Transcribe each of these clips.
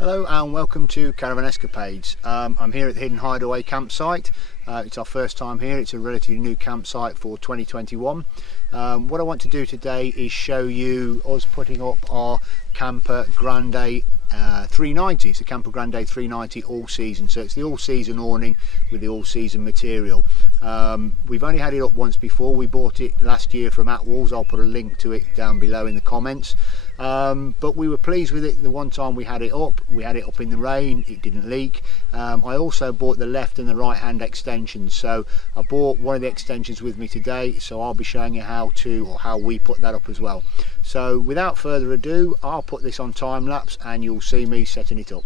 Hello and welcome to Caravan Escapades. I'm here at the Hidden Hideaway campsite. It's our first time here. It's a relatively new campsite for 2021. What I want to do today is show you us putting up our Kampa Grande 390. It's a Kampa Grande 390 all season, so it's the all season awning with the all season material. We've only had it up once before. We bought it last year from Atwalls. I'll put a link to it down below in the comments. But we were pleased with it the one time we had it up. We had it up in the rain, it didn't leak. I also bought the left and the right hand extensions, so I bought one of the extensions with me today, so I'll be showing you how we put that up as well. So without further ado, I'll put this on time lapse and you'll see me setting it up.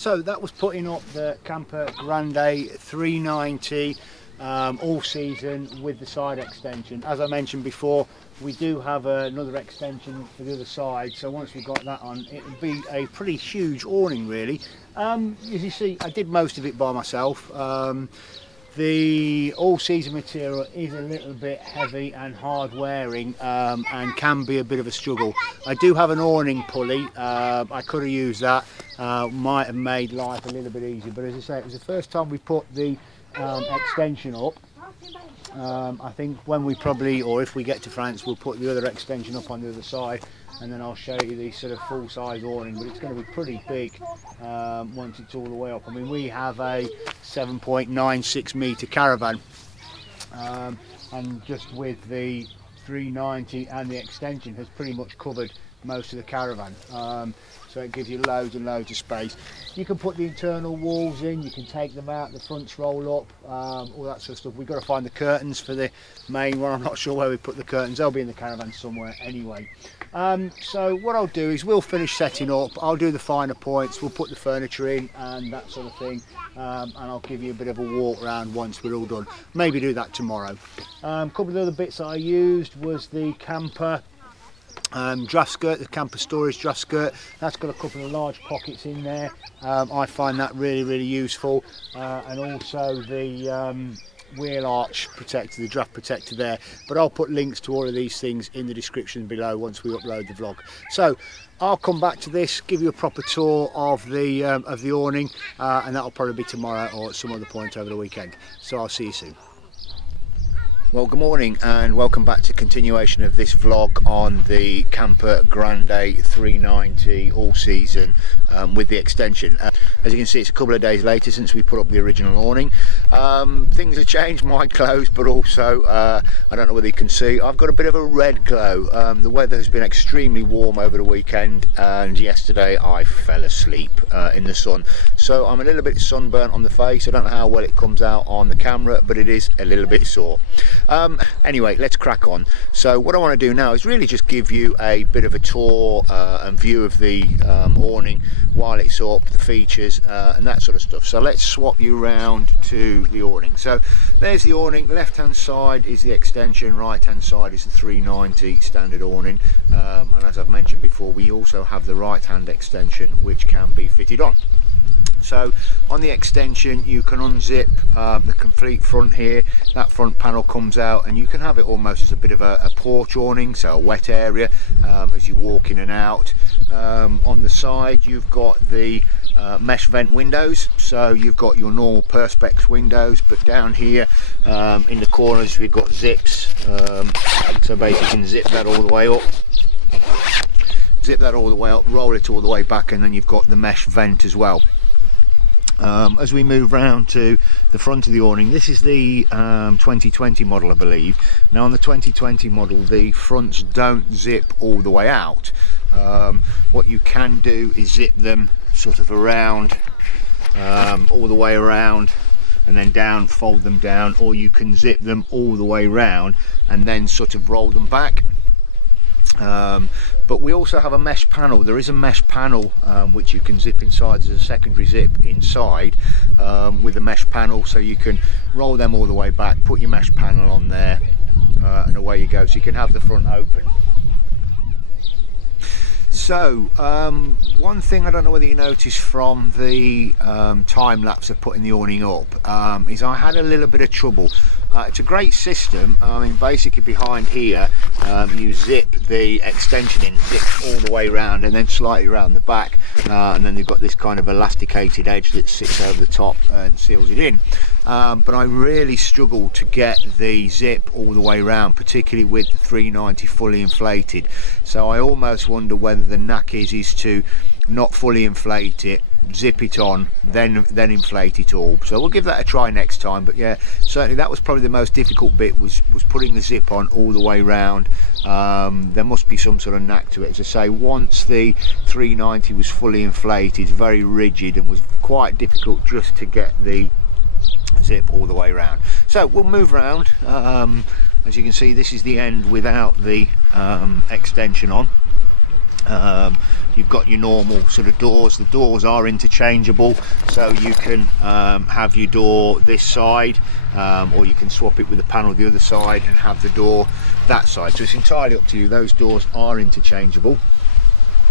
So that was putting up the Kampa Grande 390 all season with the side extension. As I mentioned before, we do have another extension for the other side, so once we've got that on, it would be a pretty huge awning really. As you see, I did most of it by myself. The all-season material is a little bit heavy and hard wearing, and can be a bit of a struggle. I do have an awning pulley. I could have used that, might have made life a little bit easier, but as I say, it was the first time we put the extension up. I think when we probably, or if we get to France, we'll put the other extension up on the other side, and then I'll show you the sort of full-size awning, but it's going to be pretty big once it's all the way up. I mean, we have a 7.96 metre caravan, and just with the 390 and the extension has pretty much covered most of the caravan, so it gives you loads and loads of space. You can put the internal walls in, you can take them out, the fronts roll up, all that sort of stuff. We've got to find the curtains for the main one. I'm not sure where we put the curtains, they'll be in the caravan somewhere anyway. So what I'll do is we'll finish setting up, I'll do the finer points, we'll put the furniture in and that sort of thing, and I'll give you a bit of a walk around once we're all done. Maybe do that tomorrow. A couple of other bits that I used was the Kampa draft skirt, the Kampa storage draft skirt. That's got a couple of large pockets in there. I find that really useful, and also the wheel arch protector, the draft protector there. But I'll put links to all of these things in the description below once we upload the vlog. So I'll come back to this, give you a proper tour of the awning, and that'll probably be tomorrow or at some other point over the weekend. So I'll see you soon. Well, good morning and welcome back to continuation of this vlog on the Kampa Grande 390 all season with the extension. As you can see, it's a couple of days later since we put up the original awning. Things have changed, my clothes, but also I don't know whether you can see, I've got a bit of a red glow. The weather has been extremely warm over the weekend, and yesterday I fell asleep in the sun, so I'm a little bit sunburnt on the face. I don't know how well it comes out on the camera, but it is a little bit sore. Anyway, let's crack on. So what I want to do now is really just give you a bit of a tour and view of the awning while it's up, the features and that sort of stuff. So let's swap you round to the awning. So there's the awning, left hand side is the extension, right hand side is the 390 standard awning, and as I've mentioned before, we also have the right hand extension which can be fitted on. So on the extension you can unzip the complete front here. That front panel comes out and you can have it almost as a bit of a porch awning, so a wet area as you walk in and out. On the side you've got the mesh vent windows, so you've got your normal perspex windows, but down here in the corners we've got zips, so basically you can zip that all the way up, zip that all the way up, roll it all the way back, and then you've got the mesh vent as well. As we move round to the front of the awning, this is the 2020 model, I believe. Now on the 2020 model the fronts don't zip all the way out. What you can do is zip them sort of around, all the way around, and then down, fold them down, or you can zip them all the way round and then sort of roll them back. But we also have a mesh panel. There is a mesh panel which you can zip inside. There's a secondary zip inside with the mesh panel, so you can roll them all the way back, put your mesh panel on there, and away you go. So you can have the front open. So one thing I don't know whether you noticed from the time lapse of putting the awning up is I had a little bit of trouble. It's a great system. I mean, basically behind here you zip the extension in, zip all the way around and then slightly around the back, and then you've got this kind of elasticated edge that sits over the top and seals it in. But I really struggled to get the zip all the way around, particularly with the 390 fully inflated. So I almost wonder whether the knack is to not fully inflate it, zip it on, then inflate it all. So we'll give that a try next time. But yeah, certainly that was probably the most difficult bit, was putting the zip on all the way round. There must be some sort of knack to it. As I say, once the 390 was fully inflated, very rigid, and was quite difficult just to get the zip all the way around. So we'll move around. As you can see, this is the end without the extension on. you've got your normal sort of doors. The doors are interchangeable, so you can have your door this side, or you can swap it with the panel the other side and have the door that side. So it's entirely up to you. Those doors are interchangeable.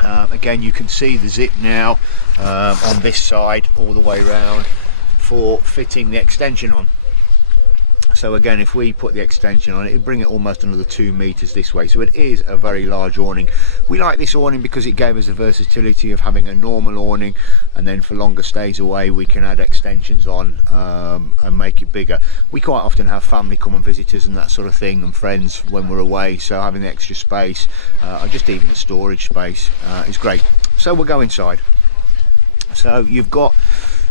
Again, you can see the zip now on this side all the way around for fitting the extension on. So again, if we put the extension on, it'll bring it almost another 2 meters this way. So it is a very large awning. We like this awning because it gave us the versatility of having a normal awning, and then for longer stays away we can add extensions on and make it bigger. We quite often have family come and visit us and that sort of thing, and friends when we're away, so having the extra space, or just even the storage space, is great. So we'll go inside. So you've got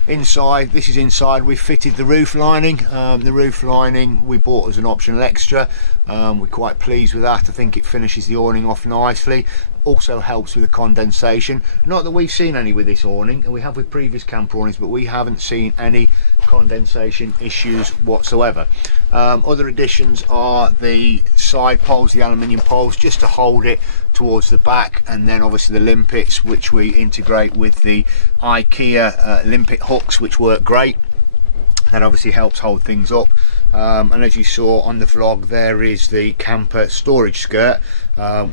inside, this is inside, we've fitted the roof lining. The roof lining we bought as an optional extra. We're quite pleased with that. I think it finishes the awning off nicely. Also helps with the condensation. Not that we've seen any with this awning, and we have with previous camper awnings, but we haven't seen any condensation issues whatsoever. Other additions are the side poles, the aluminium poles, just to hold it towards the back, and then obviously the limpets, which we integrate with the IKEA limpet hooks, which work great. That obviously helps hold things up. And as you saw on the vlog, there is the Kampa storage skirt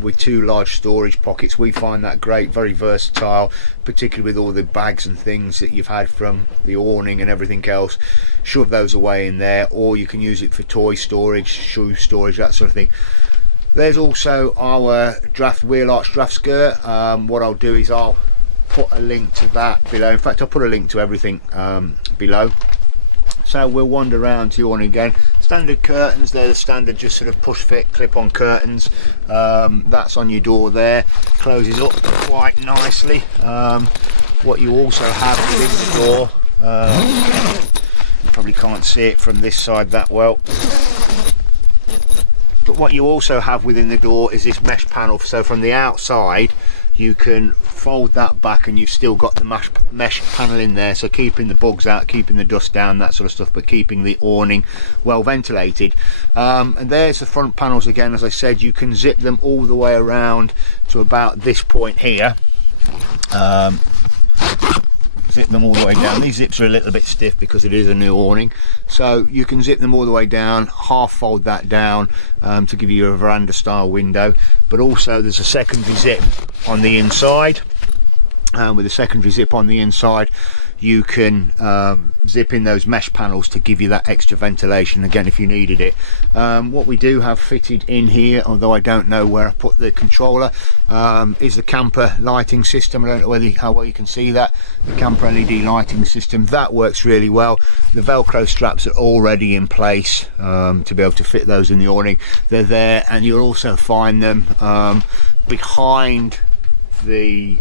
with 2 large storage pockets. We find that great, very versatile, particularly with all the bags and things that you've had from the awning and everything else. Shove those away in there, or you can use it for toy storage, shoe storage, that sort of thing. There's also our Draught wheel arch draft skirt. What I'll do is I'll put a link to that below. In fact, I'll put a link to everything below. So we'll wander around to the awning again. Standard curtains, they're the standard just sort of push fit clip on curtains. That's on your door there, closes up quite nicely. What you also have within the door, you probably can't see it from this side that well, but what you also have within the door is this mesh panel. So from the outside you can fold that back and you've still got the mesh panel in there, so keeping the bugs out, keeping the dust down, that sort of stuff, but keeping the awning well ventilated. And there's the front panels again. As I said, you can zip them all the way around to about this point here. Zip them all the way down. These zips are a little bit stiff because it is a new awning, so you can zip them all the way down, half fold that down to give you a veranda style window. But also there's a secondary zip on the inside. With a secondary zip on the inside, you can zip in those mesh panels to give you that extra ventilation again if you needed it. What we do have fitted in here, although I don't know where I put the controller, is the Kampa lighting system. I don't know how well you can see that. The Kampa LED lighting system, that works really well. The Velcro straps are already in place to be able to fit those in the awning. They're there, and you'll also find them behind the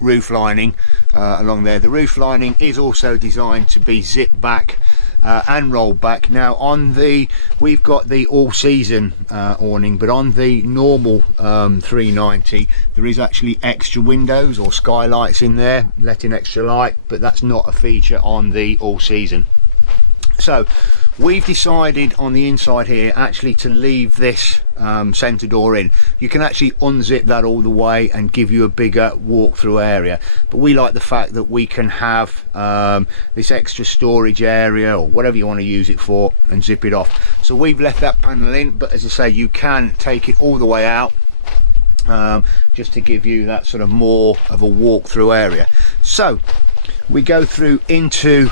roof lining along there. The roof lining is also designed to be zipped back and rolled back. Now on the, we've got the all season awning, but on the normal 390 there is actually extra windows or skylights in there letting extra light, but that's not a feature on the all season. So we've decided on the inside here actually to leave this centre door in. You can actually unzip that all the way and give you a bigger walk-through area, but we like the fact that we can have this extra storage area or whatever you want to use it for and zip it off. So we've left that panel in, but as I say, you can take it all the way out just to give you that sort of more of a walk-through area. So we go through into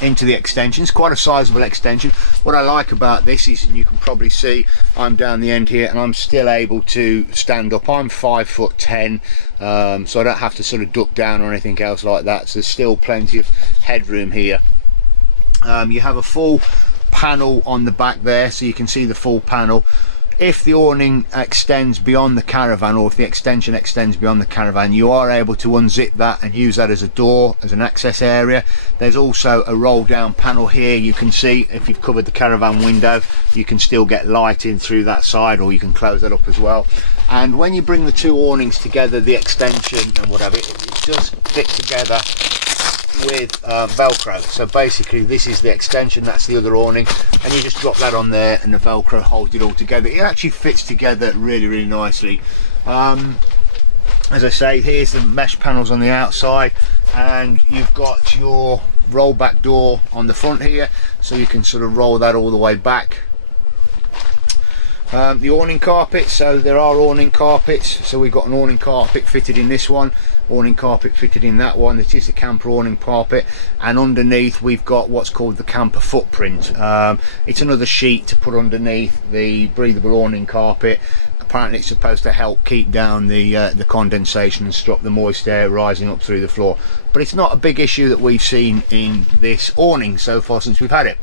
the extensions. Quite a sizable extension. What I like about this is, and you can probably see I'm down the end here and I'm still able to stand up. I'm 5'10", so I don't have to sort of duck down or anything else like that, so there's still plenty of headroom here. You have a full panel on the back there, so you can see the full panel. If the awning extends beyond the caravan, or if the extension extends beyond the caravan, you are able to unzip that and use that as a door, as an access area. There's also a roll down panel here. You can see if you've covered the caravan window, you can still get light in through that side, or you can close that up as well. And when you bring the two awnings together, the extension and whatever, it does fit together with Velcro. So basically this is the extension, that's the other awning, and you just drop that on there and the Velcro holds it all together. It actually fits together really nicely. as I say, here's the mesh panels on the outside, and you've got your rollback door on the front here, so you can sort of roll that all the way back. The awning carpet, so there are awning carpets, so we've got an awning carpet fitted in this one, awning carpet fitted in that one. This is the Kampa awning carpet, and underneath we've got what's called the Kampa footprint. It's another sheet to put underneath the breathable awning carpet. Apparently it's supposed to help keep down the condensation and stop the moist air rising up through the floor, but it's not a big issue that we've seen in this awning so far since we've had it.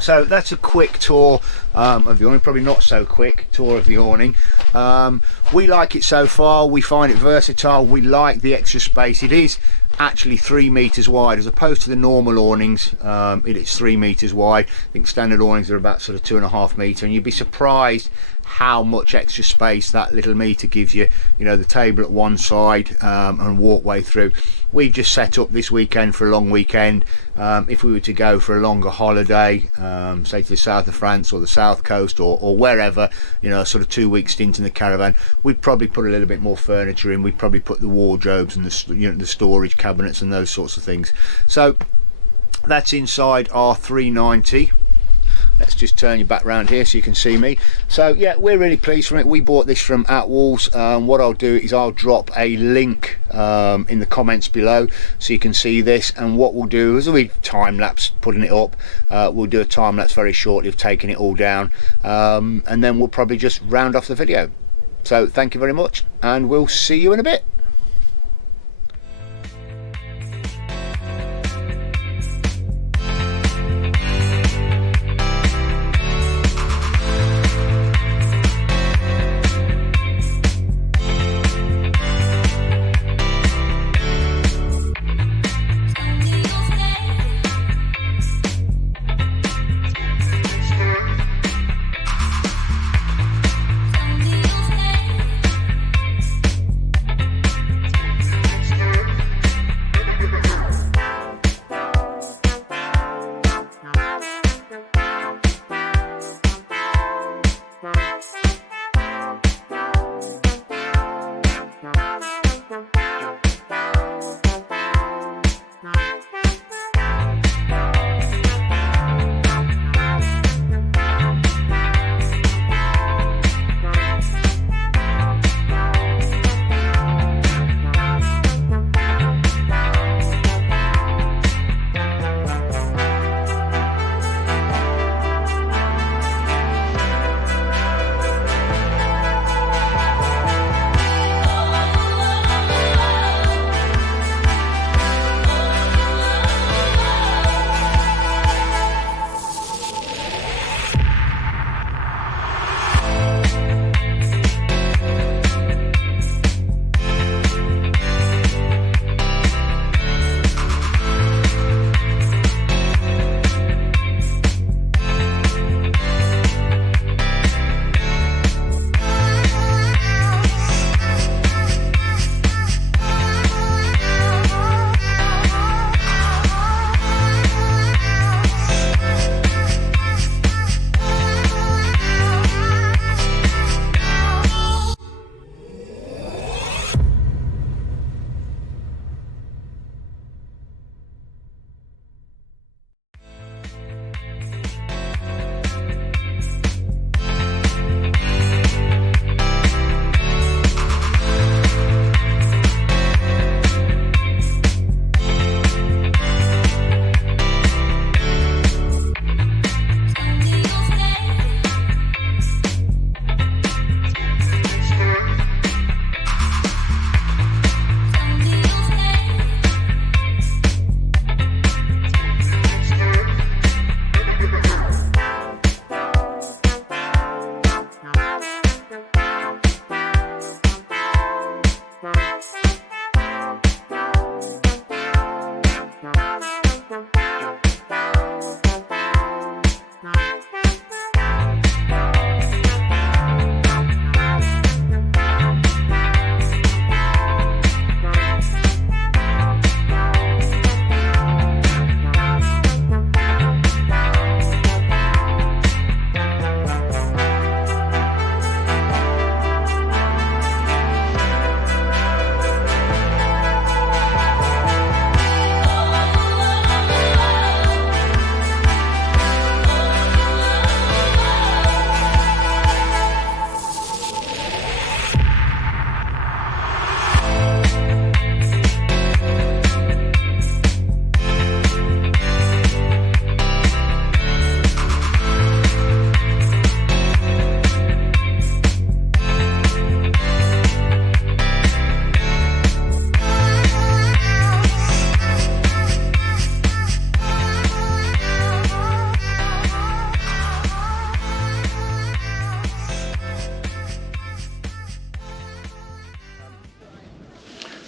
So that's a quick tour of the awning, probably not so quick tour of the awning. We like it so far, we find it versatile, we like the extra space. It is actually 3 meters wide as opposed to the normal awnings. It is 3 meters wide. I think standard awnings are about sort of 2.5 meters, and you'd be surprised how much extra space that little meter gives you. You know, the table at one side and walkway through. We've just set up this weekend for a long weekend. If we were to go for a longer holiday, say to the south of France or the south coast or wherever, you know, sort of 2-week stint in the caravan, we'd probably put a little bit more furniture in. We'd probably put the wardrobes and the, you know, the storage cabinets and those sorts of things. So that's inside our 390. Let's just turn you back round here so you can see me. So yeah, we're really pleased from it. We bought this from Atwalls. What I'll do is I'll drop a link in the comments below so you can see this, and what we'll do is we'll time lapse putting it up. We'll do a time lapse very shortly of taking it all down, and then we'll probably just round off the video. So thank you very much, and we'll see you in a bit.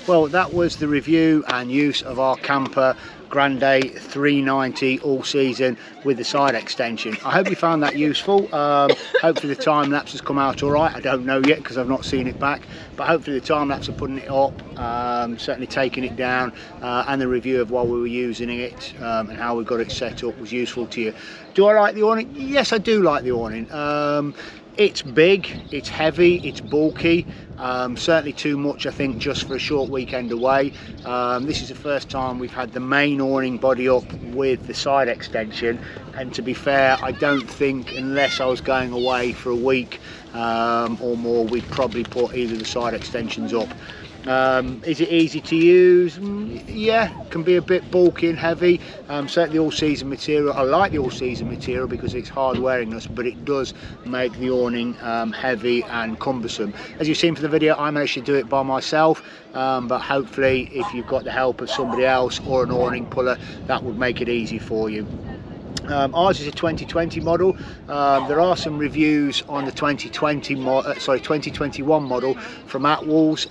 Well, that was the review and use of our Kampa Grande 390 all season with the side extension. I hope you found that useful. Hopefully the time lapse has come out all right. I don't know yet because I've not seen it back, but hopefully the time lapse of putting it up, certainly taking it down, and the review of while we were using it and how we got it set up was useful to you. Do I like the awning? Yes, I do like the awning. It's big, it's heavy, it's bulky, certainly too much I think just for a short weekend away. This is the first time we've had the main awning body up with the side extension, and to be fair, I don't think unless I was going away for a week or more, we'd probably put either the side extensions up. Is it easy to use? Yeah, can be a bit bulky and heavy. Certainly all season material. I like the all season material because it's hard wearingness, but it does make the awning heavy and cumbersome. As you've seen from the video, I managed to do it by myself, but hopefully if you've got the help of somebody else or an awning puller, that would make it easy for you. Ours is a 2020 model. There are some reviews on the 2021 model from Atwalls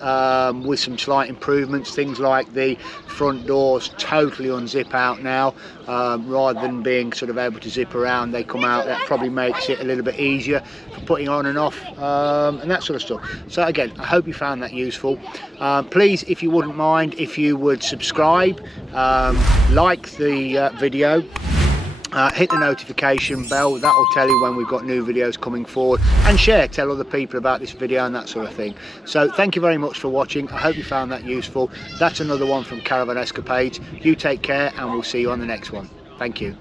with some slight improvements. Things like the front doors totally unzip out now, rather than being sort of able to zip around, they come out. That probably makes it a little bit easier for putting on and off and that sort of stuff. So again, I hope you found that useful. Please, if you wouldn't mind, if you would subscribe, like the video, hit the notification bell, that will tell you when we've got new videos coming forward, and share, tell other people about this video and that sort of thing. So thank you very much for watching. I hope you found that useful. That's another one from Caravan Escapades. You take care and we'll see you on the next one. Thank you.